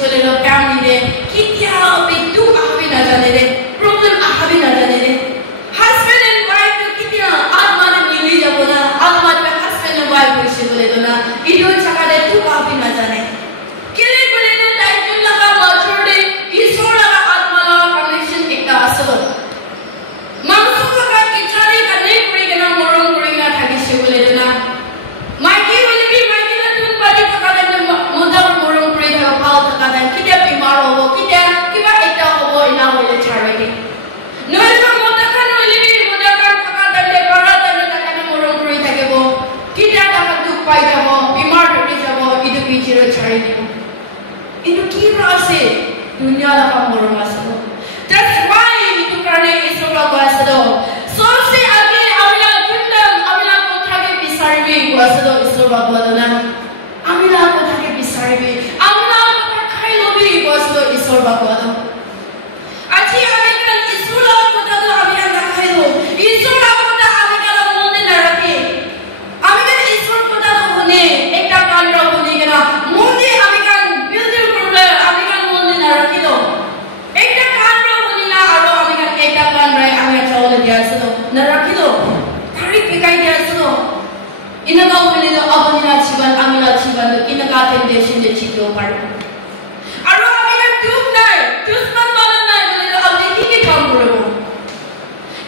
Shigolero family de Kitya Bidu Ahavina Janere, problem Ahavina Janere. Husband and wife to Kitya Alman and Yuli Jabona, Alman and husband and wife to Shigoledona, Idu Chakade to Ahavina Jane. Kile Kulena Taitulaka Mature, Isora Atmala connection Ika Asolo. Mamsuka Itali Kanek Rigana Moron Kurina Taki Shigoledona. Mikey will be Mikey Latun Padi Pakadan Mudam Moron Kurina Pal Pakadan, Kita Pimaro, Kita, Kiba Ita Hobo in our charity. No, Motakan will be Mudakan Pakadan, the Parada Takana Moron Kurita Gabo, Kita Takatu Paitamo, Pimar Rizabo, Idu Pichiro charity. Idu Kirase, Dunyala Pamoromasado. That's why Idu Karne is so Basado. So say again, Avila Kundam, Avila Kotake Pisarbi, Wasado is so Babadana. Avila Kotake Pisarbi, Avila Kailobi, Wasado is so Babado. Achi Avikan Isula Kotado Avila Kailo, Isula Kota Avila Monde Naraki. Avikan Isur Kotado Hune, Ekta Kandra Hunigana, Monde Avikan, Builder Kurla, Avikan Monde Narakilo. Ekta Kandra Hunina, Aro Avikan Ekta Kandra, Avikan Chola Diasado, Narakilo. Tarik Pikai Diasado. Inaga Hunino, Abunina Chiban, Amina Chiban, Inaga Temptation, the Chito Park. Aro Avikan Tuknai, Tusman Balanai, Aviki Kamburgo.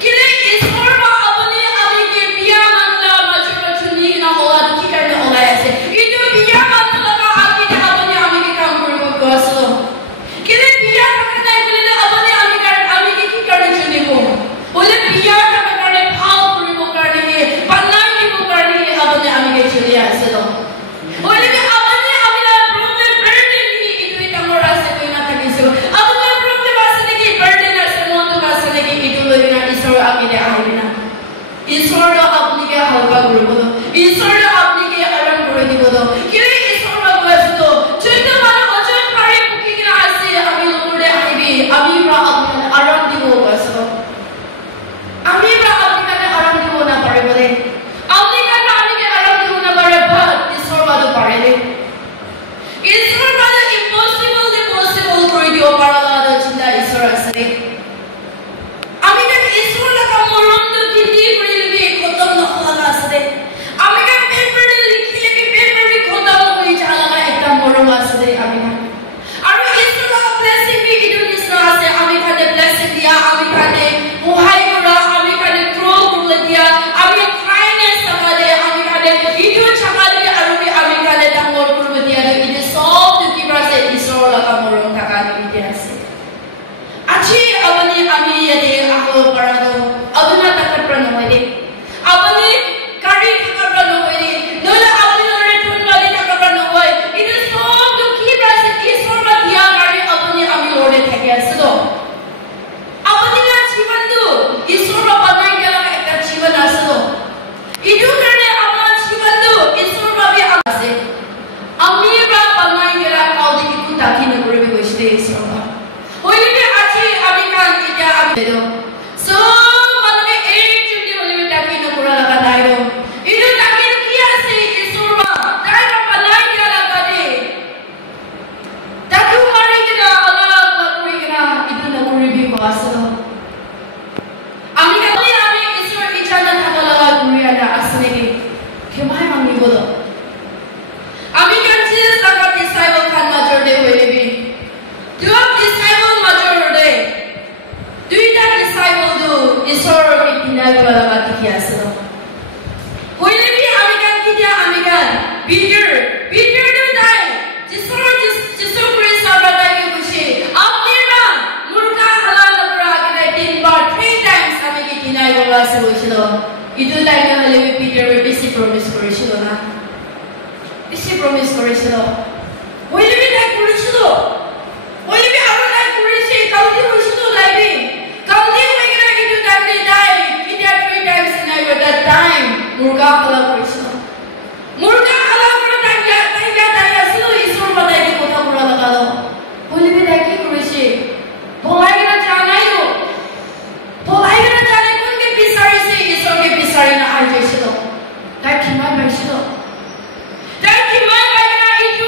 Kile is Horma Abuni Aviki, Piamanda, Machuni, Nahola, Kikan Olayase. Itu Piamanda, Aviki, Abuni Aviki Kamburgo, Gosso. Kile Piamanda, Abuni Aviki Kikarnichunico. Ole Piamanda, Paul Ribokarni, Panaki Bukarni, Abuni Aviki Julia Sado. Ole Abuni Avila problem burden into it Amorasa Takiso. Abuna problem Asaniki burden as a Monto Basaniki into Lina Isor Abide Avina. Isor Abnike Alba Grubo. Isor Abnike Aram Gurigodo. Kiri Isor Westo. Chintamana Ojan Pari Pukin Asi, Abilure Ibi, Abira Aram Divo Westo. Abira Abika Aram Divona Parabole. Abika Abika Aram Divona Parabot, Isor Badu Parade. Isor Badu impossible for you Paralada Chinda Isor Asade. Abika Isor Laka Morondo Kindi Really Kotom no Halasade. Abika paper Liki paper Kotam which Alana Ekta Moromasade Abika. Are Isor blessing me Idun Israse, Abika the blessing dia, Abika the Muhaigura, Abika the Troll Dia, Abika kindness Samade, Abika the Idu Chamade, Arubi Abika the Tamor Kurbadia, it is all to give us a Isor Laka Moron Takani Vidyase. Achi Abani Amiya de Aho Parado, Abuna Takapranoide, Abani Kari Takapranoide, Nola Abuna Retun Badi Takapranoide, it is all to keep us a Isor Badia Kari Abani Amilore Tagasado. Abadina Chivandu, Isura Banangala Ekta Chivanasado. Idu Kane Aman Chivandu, Isura Viase. Amira Banangala Audi Kutaki no Guribi which day is over. Holy Achi Abikan Ita Abido. So, Maname age in the Holy Taki no Kurala Kanaido. Idu Taki Kiasi Isura, Dino Banangala Bade. Taku Marigina, Allah Makurigina, Idu no Guribi Basado. Amika Ami Isur Ichana Takala Guriana Asanegi. Kimai Mamigodo. Amika Jesus Taka disciple can major day will be. Do you have disciple major day? Do you that disciple do? Isur Itinagala Batikiaso. Will be Amikan Kidia Amikan. Peter do die. Jisur Chris Abradaki Bushi. Amira Murka Halala Praga 10 bar 3 times Amiki Tinagala Solution. You do like a little Peter with busy promise for Shilona. Busy promise for Shilona. Will you be like Kurishino? Will you be our like Kurishi? Kaudi Kurishino like me? Kaudi Wigana into that they die. Kidia 3 times in that time. Murka Hala Kurishino. Murka Hala Kurishino. Tayasilo Isur Badaki Kotamura Lagalo. Will you be like Kurishi? Polagana Janayo. Polagana Janayo Kungi Pisari Isur Pisari na Arjeshino. That Kimai Bashino. That Kimai Bagana Itu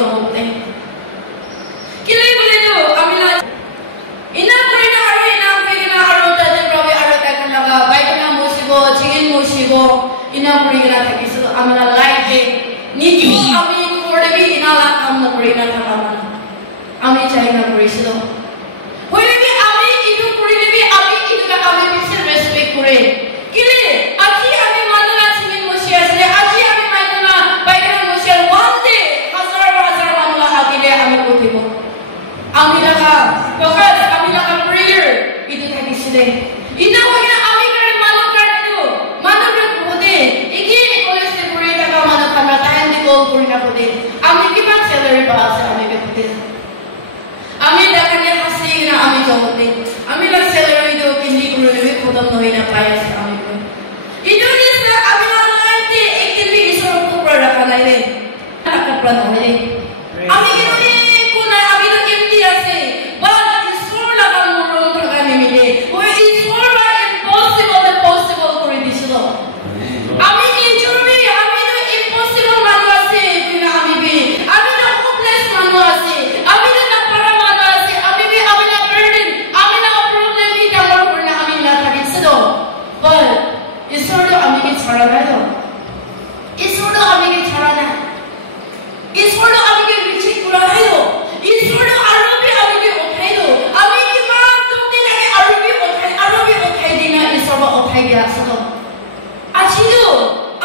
নহ'বনে কিলে বলেতো আমি না ইনা কৰি না আৰু ইনা কৰি না আৰু তাতে প্ৰবে আৰু তাকে লগা বাইকনা মুছিব চিকেন মুছিব ইনা কৰি না থাকিছিল আমরা লাইফে নিতু আমি করবি ইনালা কাম না করি না থাকা মানে আমি চাই না করেছিল হইলে আমি ইটু করে দেবি আমি ইটুকে আমি বেশি রেসপেক্ট করে কিলে আজি আমি মানুষ চিকেন মুছি আছে আজি আমি মাইনা বাইকনা মুছি ওয়ান ডে হাজার হাজার মানুষ আদিলে আমি কইব আমি লাগা ফোকাস আমি লাগা প্রেয়ার ইটু থাকিছিলে ইনা হইনা আমি করে মানুষ করে দিও মানুষ বদে একি কলেজে পড়ে থাকা মানুষ আমরা টাইম দি গোল করি না বদে আমি কিমান স্যালারি পাস আমি বদে আমি দেখালে হাসি না আমি জগতে আমি লাগ স্যালারি দিও কিনি করে দেবে খতম হই না পাই আছে আমি ইটু নিছে আমি লাইতে একদিন বি ঈশ্বর উপর রাখা নাই রে টাকা প্রাণ হয় আমি কি কোনা আমি তো এমটি আছে বাট ঈশ্বর লাগা মরণ থাকা নেমিলে ওই ঈশ্বর বা ইম্পসিবল করে দিছিল আমি এই জন্যই আমি তো ইম্পসিবল মানুষ আছে তুই আমি বি আমি তো হোপলেস মানুষ আছে আমি তো না পারা মানুষ আছে আমি না বার্ডেন আমি না প্রবলেম ই ডাবল করে না আমি না থাকিছিল বাট ঈশ্বর তো আমি কি ছাড়া না তো ঈশ্বর তো আমি কি ছাড়া না ঈশ্বর তো আমি কি রিচেক করা নাই তো ঈশ্বর তো আরো বি আমি কি উঠাই দো আমি কি মা তুমি লাগে আরো বি উঠাই দিনা ঈশ্বর বা উঠাই দিয়া আসলো আছিলো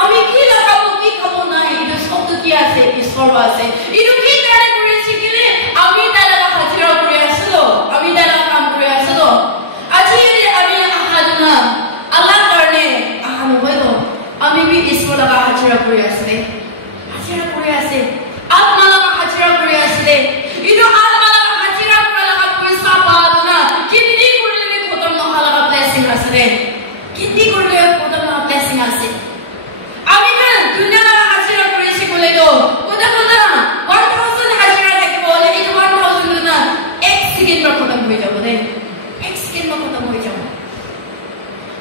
আমি কি লাগাবো কি খাবো না এটা সব তো কি আছে ঈশ্বর আছে এটা কি কারণে করেছি কিলে আমি তারা হাজিরা করে আসলো আমি তারা কাম করে আসলো আজি এর আমি আহাদনা আল্লাহ কারণে আহানো হইলো আমি বি ঈশ্বর লাগা হাজিরা করে আসলে আত্মা লাগা হাজিরা করে আসলে এটা আত্মা লাগা হাজিরা করে লাগা পয়সা পাবো না কিন্নি করলে খতম না হওয়া লাগা ব্লেসিং আসলে কিন্নি করলে খতম না ব্লেসিং আসে আমি না দুনিয়া লাগা হাজিরা করেছি বলে তো কোথা 1000 হাজিরা থেকে বলে এই 1000 না এক সেকেন্ড পর খতম হয়ে যাবে রে এক সেকেন্ড পর খতম হয়ে যাবে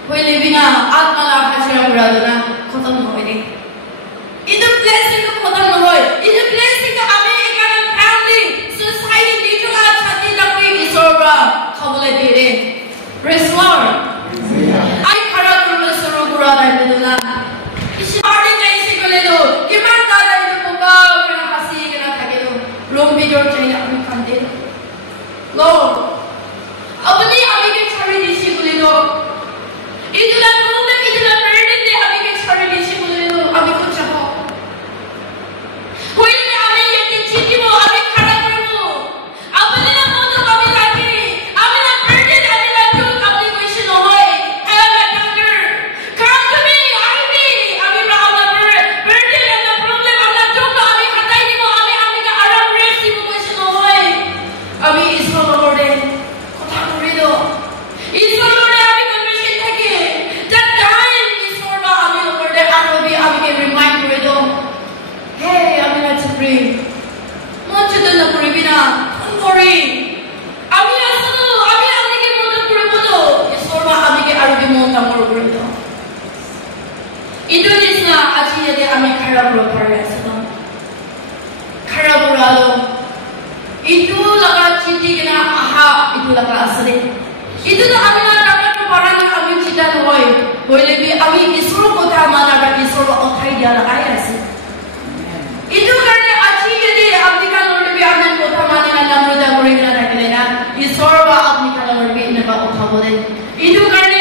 হইলে বিনা আত্মা লাগা হাজিরা করা না খতম হবে রে এটা ব্লেসিং তো খতম না হয় এটা ব্লেসিং তো আমি এখানে ফ্যামিলি সোসাইটি নিজেরা ছাতি লাগবে ঈশ্বররা খবলে দিয়ে রে প্রেজ লর্ড আই খড়া করলে শুরু করা নাই বদলা ঈশ্বরে যাইছে বলে তো কিমান দাদা এটা পোকা করে হাসি কেন থাকে তো রুম ভিতর চাই আমি কাঁদতে লর্ড আপনি আমাকে ছাড়ি দিছি বলে তো ইদলা প্রবলেম ইদলা বার্ডেন দে আমাকে ছাড়ি দিছি বলে তো আমি খুব চাহ হইলে আমি এতে চিঠিব আমি খাড়া করব আপনি না মত আমি লাগি আমি না বার্ডেন আমি না তো আপনি কইছে নহয় I am a doctor come to me আমি রাউলা বার্ডেন এন্ড দ্য প্রবলেম আমরা যোগ আমি হটাই দিব আমি আপনাকে আরাম রেস্ট দিব কইছে নহয় আমি ঈশ্বর লর্ডে কথা করি দো ঈশ্বর লর্ডে আমি কনভিশন থাকে দ্যাট টাইম ঈশ্বর বা আমি লর্ডে আরবি আমি রিমাইন্ড করে দো Hey, I'm not to bring. Much of the Puribina, don't worry. আমি আপনাকে মত করে বলো ঈশ্বরবা আমাকে আরবি মত আমর করে দাও ইন্ডোনেশিয়া আজি যদি আমি খারাপ করে আসলাম খারাপ রালো itu লাগা চিঠি কিনা আহা itu লাগা আসলে itu তো আমি না টাকাটা বাড়ানো আমি চিন্তা নয় হইলে আমি ঈশ্বর কথা মানাটা ঈশ্বর অথাই দিয়া লাগাই আছে itu karena aji jadi abdi kalau lebih aman kota mana dalam roda mereka nak lena isor ba abdi kalau lebih ini ba utha boleh itu karena